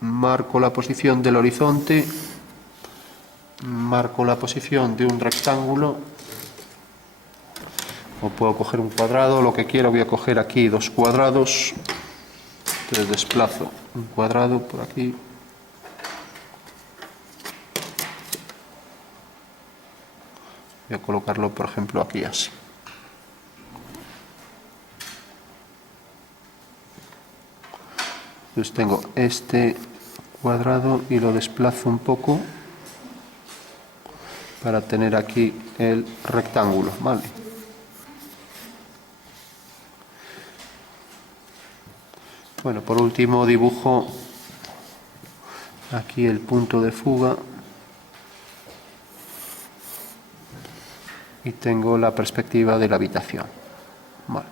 marco la posición del horizonte, marco la posición de un rectángulo, o puedo coger un cuadrado, lo que quiera. Voy a coger aquí dos cuadrados, entonces desplazo un cuadrado por aquí, voy a colocarlo por ejemplo aquí así. Entonces tengo este cuadrado y lo desplazo un poco para tener aquí el rectángulo, ¿vale? Bueno, por último dibujo aquí el punto de fuga y tengo la perspectiva de la habitación, ¿vale?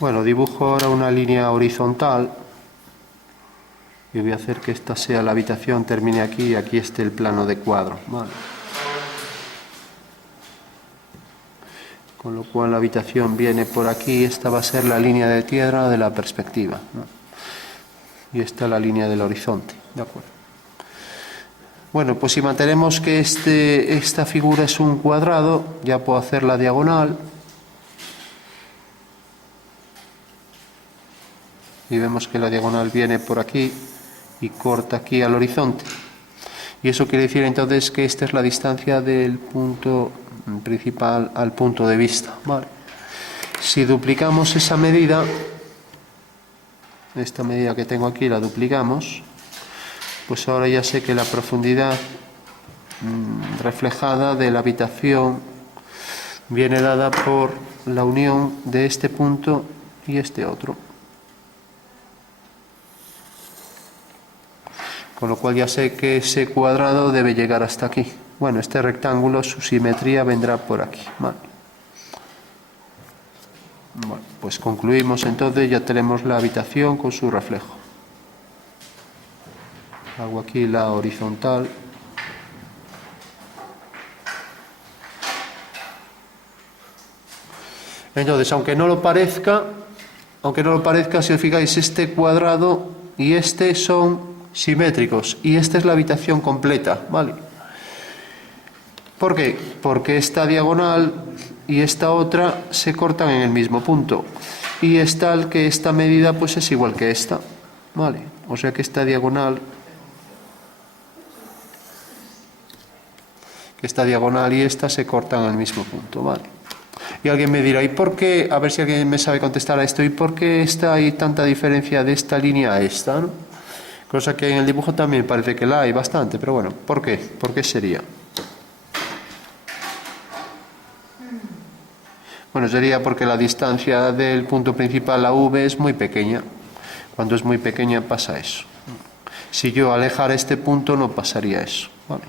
Bueno, dibujo ahora una línea horizontal y voy a hacer que esta sea la habitación, termine aquí y aquí esté el plano de cuadro, ¿vale? Con lo cual la habitación viene por aquí, esta va a ser la línea de tierra de la perspectiva, ¿no? Y esta la línea del horizonte, ¿de acuerdo? Bueno, pues si mantenemos que esta figura es un cuadrado, ya puedo hacer la diagonal. Y vemos que la diagonal viene por aquí y corta aquí al horizonte. Y eso quiere decir entonces que esta es la distancia del punto principal al punto de vista, ¿vale? Si duplicamos esa medida, esta medida que tengo aquí la duplicamos, pues ahora ya sé que la profundidad reflejada de la habitación viene dada por la unión de este punto y este otro. Con lo cual ya sé que ese cuadrado debe llegar hasta aquí. Bueno, este rectángulo, su simetría vendrá por aquí, ¿vale? Bueno, pues concluimos entonces, ya tenemos la habitación con su reflejo. Hago aquí la horizontal. Entonces, aunque no lo parezca, si os fijáis, este cuadrado y este son simétricos y esta es la habitación completa, ¿vale? ¿Por qué? Porque esta diagonal y esta otra se cortan en el mismo punto y es tal que esta medida pues es igual que esta, ¿vale? O sea que esta diagonal y esta se cortan en el mismo punto, ¿vale? Y alguien me dirá, ¿y por qué? A ver si alguien me sabe contestar a esto, ¿y por qué hay tanta diferencia de esta línea a esta, ¿no? Cosa que en el dibujo también parece que la hay bastante, pero bueno, ¿por qué? ¿Por qué sería? Bueno, sería porque la distancia del punto principal a V es muy pequeña. Cuando es muy pequeña pasa eso. Si yo alejara este punto no pasaría eso, ¿vale?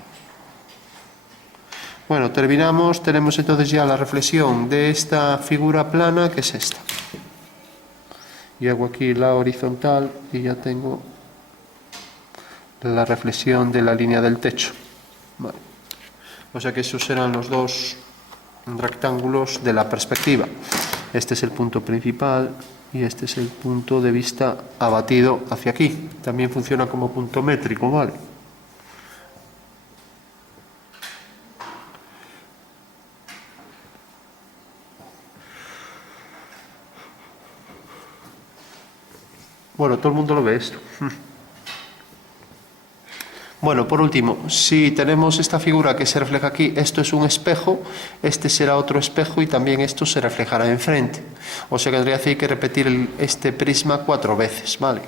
Bueno, terminamos. Tenemos entonces ya la reflexión de esta figura plana, que es esta. Y hago aquí la horizontal y ya tengo la reflexión de la línea del techo, ¿vale? O sea que esos serán los dos rectángulos de la perspectiva. Este es el punto principal y este es el punto de vista abatido hacia aquí. También funciona como punto métrico, ¿vale? Bueno, todo el mundo lo ve esto. Bueno, por último, si tenemos esta figura que se refleja aquí, esto es un espejo, este será otro espejo y también esto se reflejará enfrente. O sea que tendría que repetir este prisma 4 veces, ¿vale?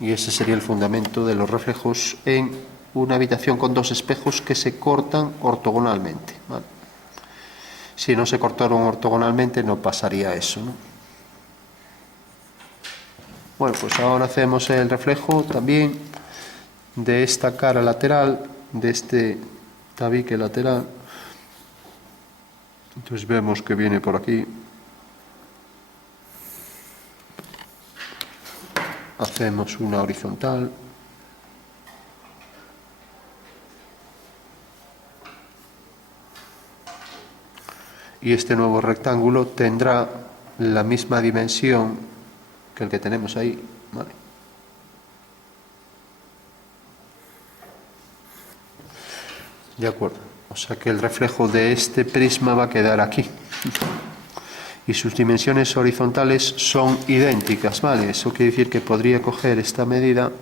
Y ese sería el fundamento de los reflejos en una habitación con dos espejos que se cortan ortogonalmente, ¿vale? Si no se cortaron ortogonalmente no pasaría eso, ¿no? Bueno, pues ahora hacemos el reflejo también de esta cara lateral, de este tabique lateral. Entonces vemos que viene por aquí. hacemos una horizontal. Y este nuevo rectángulo tendrá la misma dimensión que el que tenemos ahí, ¿vale? De acuerdo. O sea que el reflejo de este prisma va a quedar aquí. Y sus dimensiones horizontales son idénticas, ¿vale? Eso quiere decir que podría coger esta medida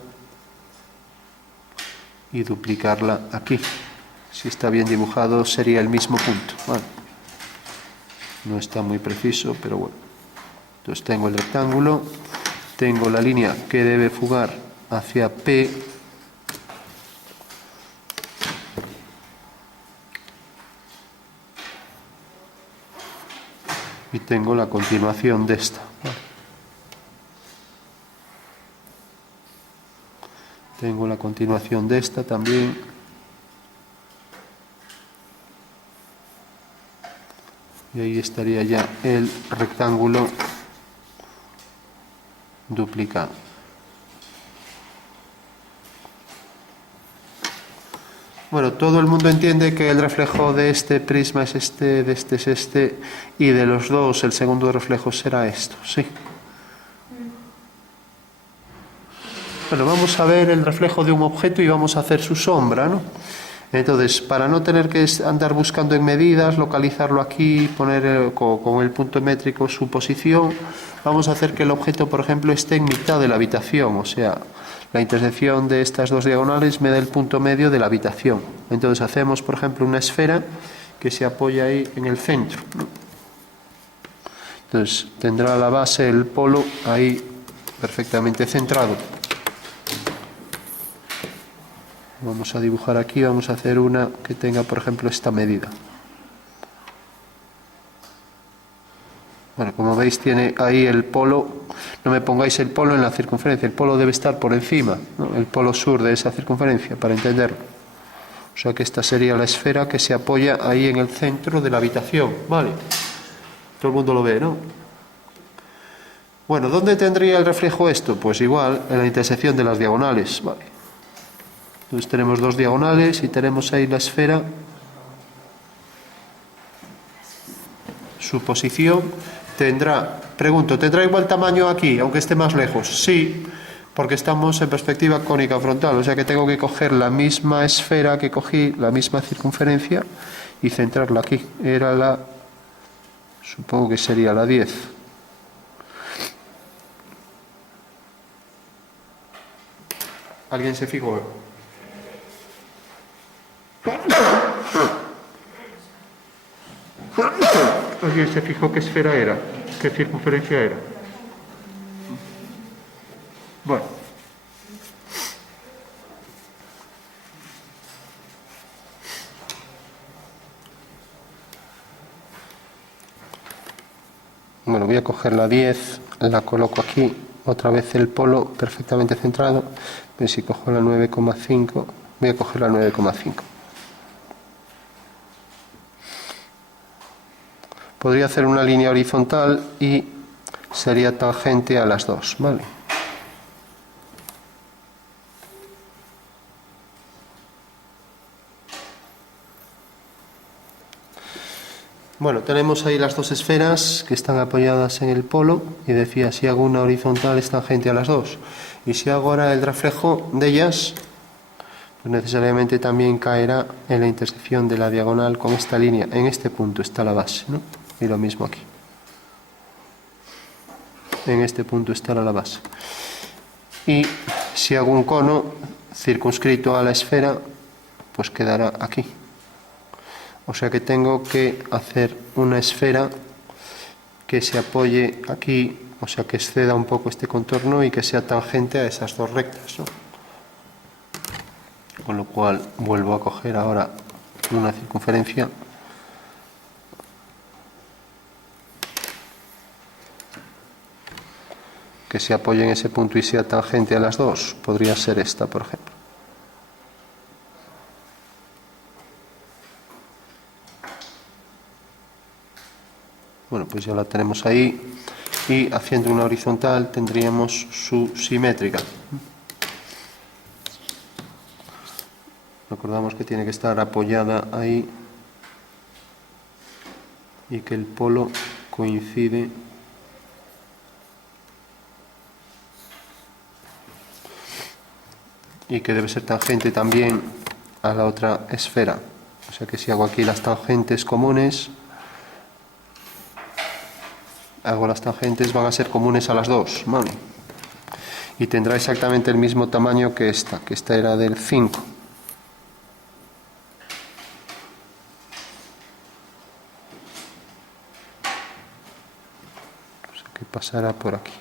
y duplicarla aquí. Si está bien dibujado sería el mismo punto, ¿vale? No está muy preciso, pero bueno. Entonces tengo el rectángulo, tengo la línea que debe fugar hacia P, y tengo la continuación de esta, ¿vale? Tengo la continuación de esta también. Y ahí estaría ya el rectángulo duplicado. Bueno, todo el mundo entiende que el reflejo de este prisma es este, de este es este, y de los dos el segundo reflejo será esto, ¿sí? Bueno, vamos a ver el reflejo de un objeto y vamos a hacer su sombra, ¿no? Entonces, para no tener que andar buscando en medidas, localizarlo aquí, poner con el punto métrico su posición, vamos a hacer que el objeto, por ejemplo, esté en mitad de la habitación, o sea, la intersección de estas dos diagonales me da el punto medio de la habitación. Entonces hacemos, por ejemplo, una esfera que se apoya ahí en el centro, ¿no? Entonces tendrá la base, el polo, ahí perfectamente centrado. Vamos a dibujar aquí, vamos a hacer una que tenga, por ejemplo, esta medida. Bueno, como veis tiene ahí el polo, no me pongáis el polo en la circunferencia, el polo debe estar por encima, ¿no? El polo sur de esa circunferencia, para entenderlo. O sea que esta sería la esfera que se apoya ahí en el centro de la habitación, ¿vale? Todo el mundo lo ve, ¿no? Bueno, ¿dónde tendría el reflejo esto? Pues igual, en la intersección de las diagonales, ¿vale? Entonces tenemos dos diagonales y tenemos ahí la esfera, su posición. Pregunto, ¿tendrá igual tamaño aquí, aunque esté más lejos? Sí, porque estamos en perspectiva cónica frontal, o sea que tengo que coger la misma esfera que cogí, la misma circunferencia, y centrarla aquí. Supongo que sería la 10. ¿Alguien se fijó? ¿Alguien se fijó qué esfera era? ¿Qué circunferencia era? Bueno. Bueno, voy a coger la 10, la coloco aquí, otra vez el polo perfectamente centrado. Pero si cojo la 9,5, voy a coger la 9,5. Podría hacer una línea horizontal y sería tangente a las dos, ¿vale? Bueno, tenemos ahí las dos esferas que están apoyadas en el polo y decía, si hago una horizontal es tangente a las dos. Y si hago ahora el reflejo de ellas, pues necesariamente también caerá en la intersección de la diagonal con esta línea. En este punto está la base, ¿no? Y lo mismo aquí. En este punto estará la base. Y si hago un cono circunscrito a la esfera, pues quedará aquí. O sea que tengo que hacer una esfera que se apoye aquí, o sea que exceda un poco este contorno y que sea tangente a esas dos rectas, ¿no? Con lo cual vuelvo a coger ahora una circunferencia que se apoye en ese punto y sea tangente a las dos. Podría ser esta, por ejemplo. Bueno, pues ya la tenemos ahí. y haciendo una horizontal tendríamos su simétrica. Recordamos que tiene que estar apoyada ahí y que el polo coincide y que debe ser tangente también a la otra esfera. O sea que si hago aquí las tangentes comunes, las tangentes van a ser comunes a las dos, ¿vale? Y tendrá exactamente el mismo tamaño que esta era del 5. O sea que pasará por aquí.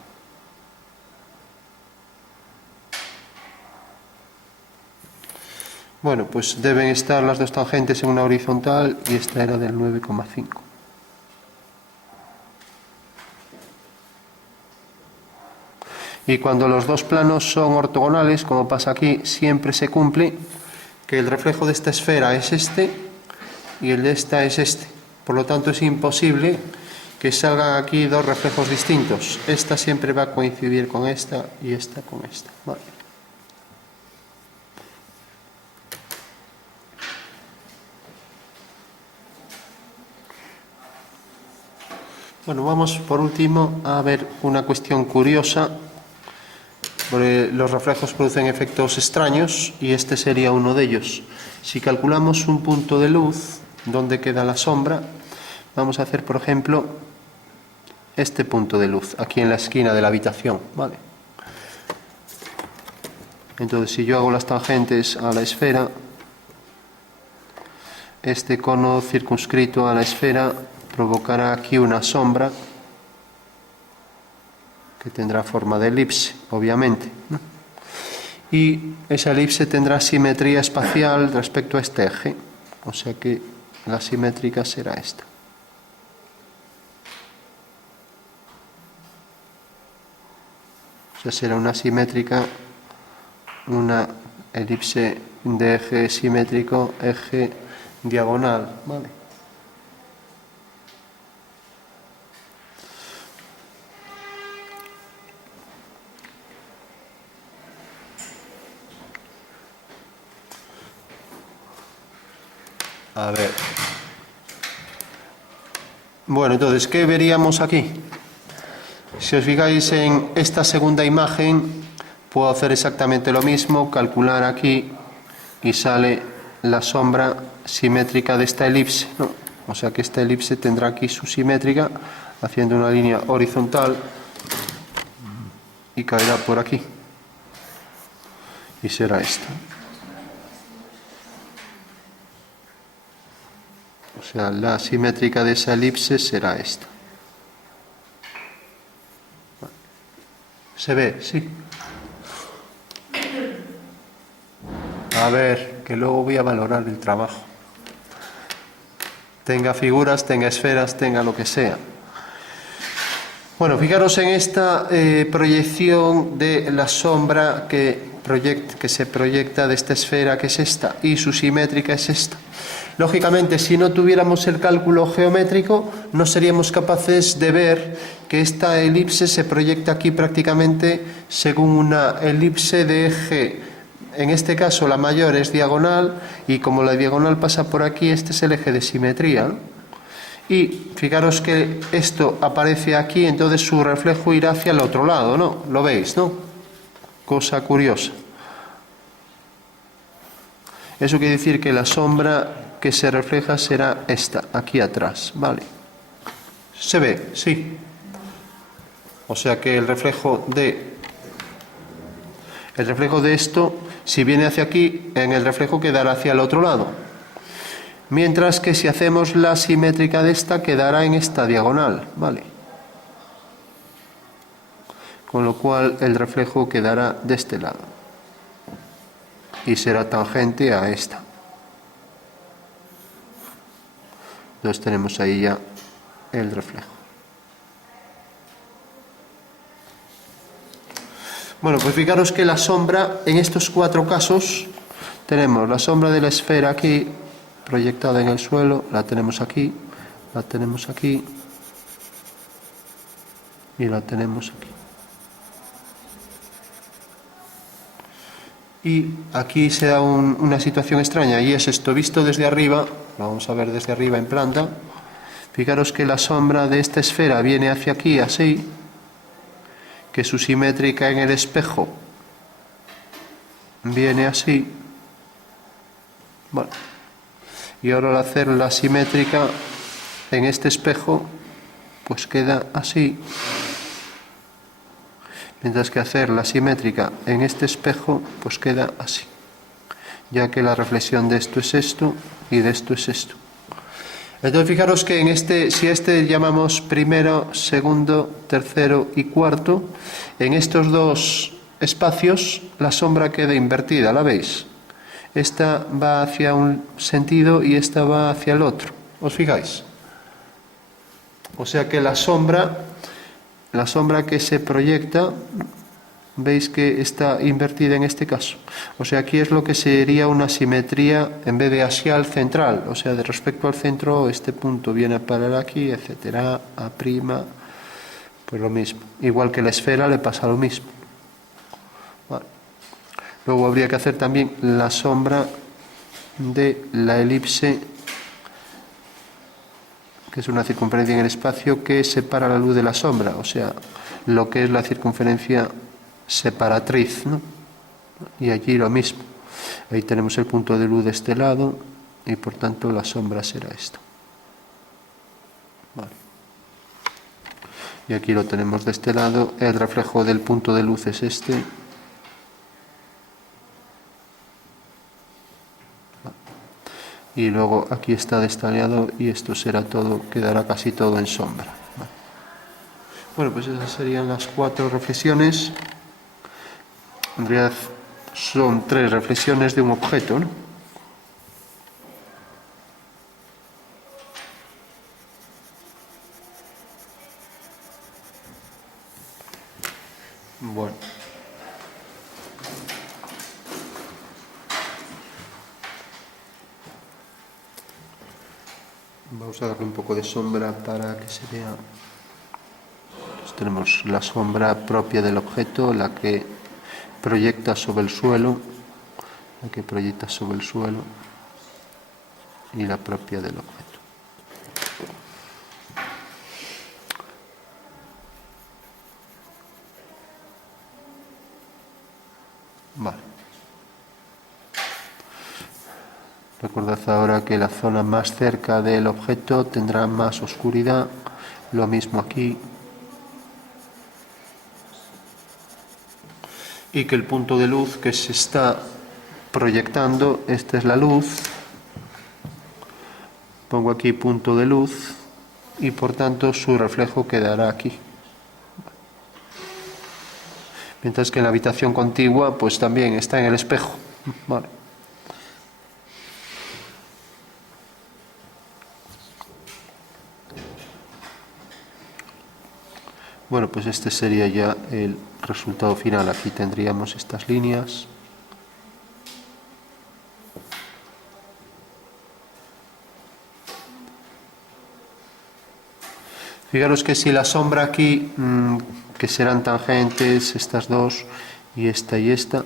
Bueno, pues deben estar las dos tangentes en una horizontal y esta era del 9,5. Y cuando los dos planos son ortogonales, como pasa aquí, siempre se cumple que el reflejo de esta esfera es este y el de esta es este. Por lo tanto, es imposible que salgan aquí dos reflejos distintos. Esta siempre va a coincidir con esta y esta con esta. Vale. Bueno, vamos por último a ver una cuestión curiosa. Porque los reflejos producen efectos extraños y este sería uno de ellos. Si calculamos un punto de luz donde queda la sombra, vamos a hacer, por ejemplo, este punto de luz aquí en la esquina de la habitación, ¿vale? Entonces, si yo hago las tangentes a la esfera, este cono circunscrito a la esfera provocará aquí una sombra que tendrá forma de elipse, obviamente, ¿no? Y esa elipse tendrá simetría espacial respecto a este eje, o sea que la simétrica será esta. O sea, será una simétrica, una elipse de eje simétrico, eje diagonal, ¿vale? A ver. Bueno, entonces, ¿qué veríamos aquí? Si os fijáis en esta segunda imagen, puedo hacer exactamente lo mismo, calcular aquí y sale la sombra simétrica de esta elipse, ¿no? O sea que esta elipse tendrá aquí su simétrica, haciendo una línea horizontal y caerá por aquí. Y será esta. O sea, la simétrica de esa elipse será esta. ¿Se ve? Sí. A ver, que luego voy a valorar el trabajo. Tenga figuras, tenga esferas, tenga lo que sea. Bueno, fijaros en esta proyección de la sombra que se proyecta de esta esfera, que es esta, y su simétrica es esta. Lógicamente, si no tuviéramos el cálculo geométrico, no seríamos capaces de ver que esta elipse se proyecta aquí prácticamente según una elipse de eje. En este caso, la mayor es diagonal, y como la diagonal pasa por aquí, este es el eje de simetría, ¿no? Y fijaros que esto aparece aquí, entonces su reflejo irá hacia el otro lado, ¿no? ¿Lo veis, no? Cosa curiosa. Eso quiere decir que la sombra que se refleja será esta, aquí atrás, ¿vale? ¿Se ve? Sí. O sea que el reflejo de esto, si viene hacia aquí, en el reflejo quedará hacia el otro lado. Mientras que si hacemos la simétrica de esta, quedará en esta diagonal, ¿vale? Con lo cual el reflejo quedará de este lado. Y será tangente a esta. Entonces tenemos ahí ya el reflejo. Bueno, pues fijaros que la sombra, en estos cuatro casos, tenemos la sombra de la esfera aquí, proyectada en el suelo, la tenemos aquí, la tenemos aquí, y la tenemos aquí. Y aquí se da una situación extraña, y es esto, visto desde arriba, lo vamos a ver desde arriba en planta. Fijaros que la sombra de esta esfera viene hacia aquí, así, que su simétrica en el espejo viene así. Bueno, y ahora al hacer la simétrica en este espejo, pues queda así. Mientras que hacer la simétrica en este espejo, pues queda así. Ya que la reflexión de esto es esto y de esto es esto. Entonces fijaros que en este, si este llamamos primero, segundo, tercero y cuarto, en estos dos espacios la sombra queda invertida, ¿la veis? Esta va hacia un sentido y esta va hacia el otro. ¿Os fijáis? O sea que la sombra que se proyecta, veis que está invertida en este caso. O sea, aquí es lo que sería una simetría en vez de axial central. O sea, de respecto al centro, este punto viene a parar aquí, etcétera, A', pues lo mismo. Igual que la esfera le pasa lo mismo. Vale. Luego habría que hacer también la sombra de la elipse, que es una circunferencia en el espacio que separa la luz de la sombra. O sea, lo que es la circunferencia separatriz, ¿no? Y allí lo mismo. Ahí tenemos el punto de luz de este lado y por tanto la sombra será esto. Vale. Y aquí lo tenemos de este lado. El reflejo del punto de luz es este. Y luego aquí está de este lado y esto será todo, quedará casi todo en sombra. Vale. Bueno, pues esas serían las 4 reflexiones. En realidad son 3 reflexiones de un objeto, ¿no? Bueno. Vamos a darle un poco de sombra para que se vea. Entonces tenemos la sombra propia del objeto, la que proyecta sobre el suelo, y la propia del objeto. Vale. Recordad ahora que la zona más cerca del objeto tendrá más oscuridad, lo mismo aquí. Y que el punto de luz que se está proyectando, esta es la luz. Pongo aquí punto de luz y por tanto su reflejo quedará aquí. Mientras que en la habitación contigua pues también está en el espejo. Vale. Bueno, pues este sería ya el resultado final. Aquí tendríamos estas líneas. Fijaros que si la sombra aquí, que serán tangentes, estas dos y esta,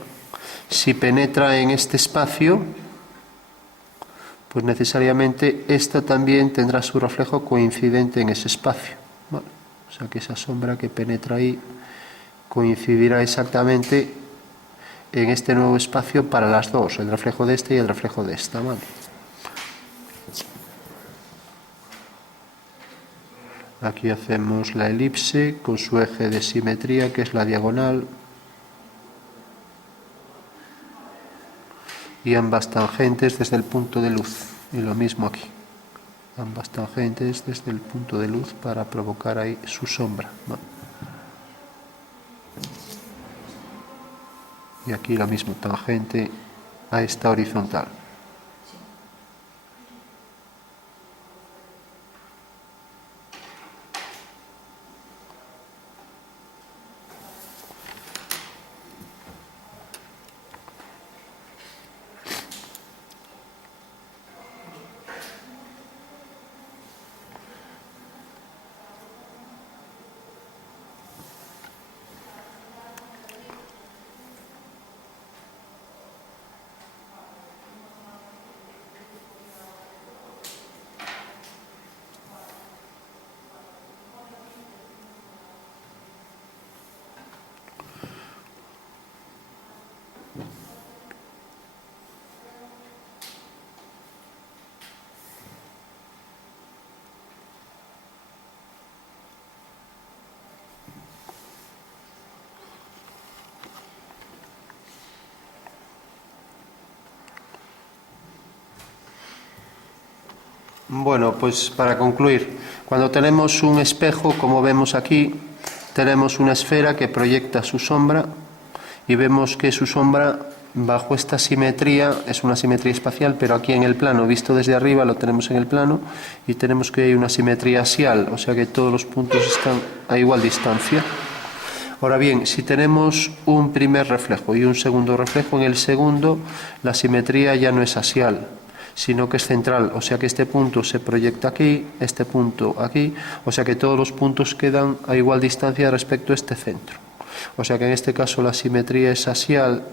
si penetra en este espacio, pues necesariamente esta también tendrá su reflejo coincidente en ese espacio. ¿Vale? O sea que esa sombra que penetra ahí coincidirá exactamente en este nuevo espacio para las dos, el reflejo de este y el reflejo de esta. ¿Vale? Aquí hacemos la elipse con su eje de simetría, que es la diagonal, y ambas tangentes desde el punto de luz. Y lo mismo aquí, ambas tangentes desde el punto de luz para provocar ahí su sombra. ¿Vale? Y aquí la misma tangente a esta horizontal. Bueno, pues para concluir, cuando tenemos un espejo, como vemos aquí, tenemos una esfera que proyecta su sombra y vemos que su sombra bajo esta simetría es una simetría espacial, pero aquí en el plano, visto desde arriba, lo tenemos en el plano y tenemos que hay una simetría axial, o sea que todos los puntos están a igual distancia. Ahora bien, si tenemos un primer reflejo y un segundo reflejo, en el segundo la simetría ya no es axial, sino que es central, o sea que este punto se proyecta aquí, este punto aquí, o sea que todos los puntos quedan a igual distancia respecto a este centro. O sea que en este caso la simetría es axial,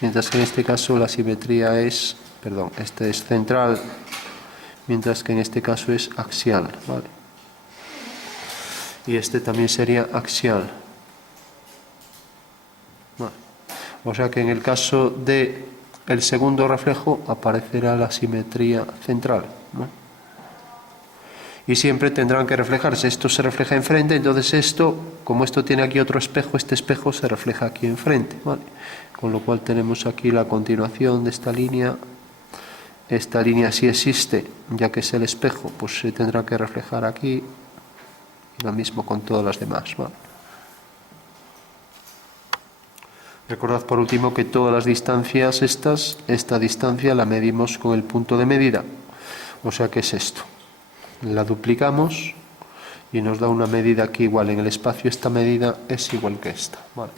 mientras que en este caso la simetría es, este es central, mientras que en este caso es axial, ¿vale? Y este también sería axial. Vale. O sea que en el caso de el segundo reflejo aparecerá la simetría central, ¿no? Y siempre tendrán que reflejarse. Esto se refleja enfrente, entonces esto, como esto tiene aquí otro espejo, este espejo se refleja aquí enfrente, ¿vale? Con lo cual tenemos aquí la continuación de esta línea. Esta línea sí existe, ya que es el espejo, pues se tendrá que reflejar aquí, y lo mismo con todas las demás, ¿vale? Recordad por último que todas las distancias esta distancia la medimos con el punto de medida, o sea que es esto. La duplicamos y nos da una medida que igual en el espacio esta medida es igual que esta, ¿vale?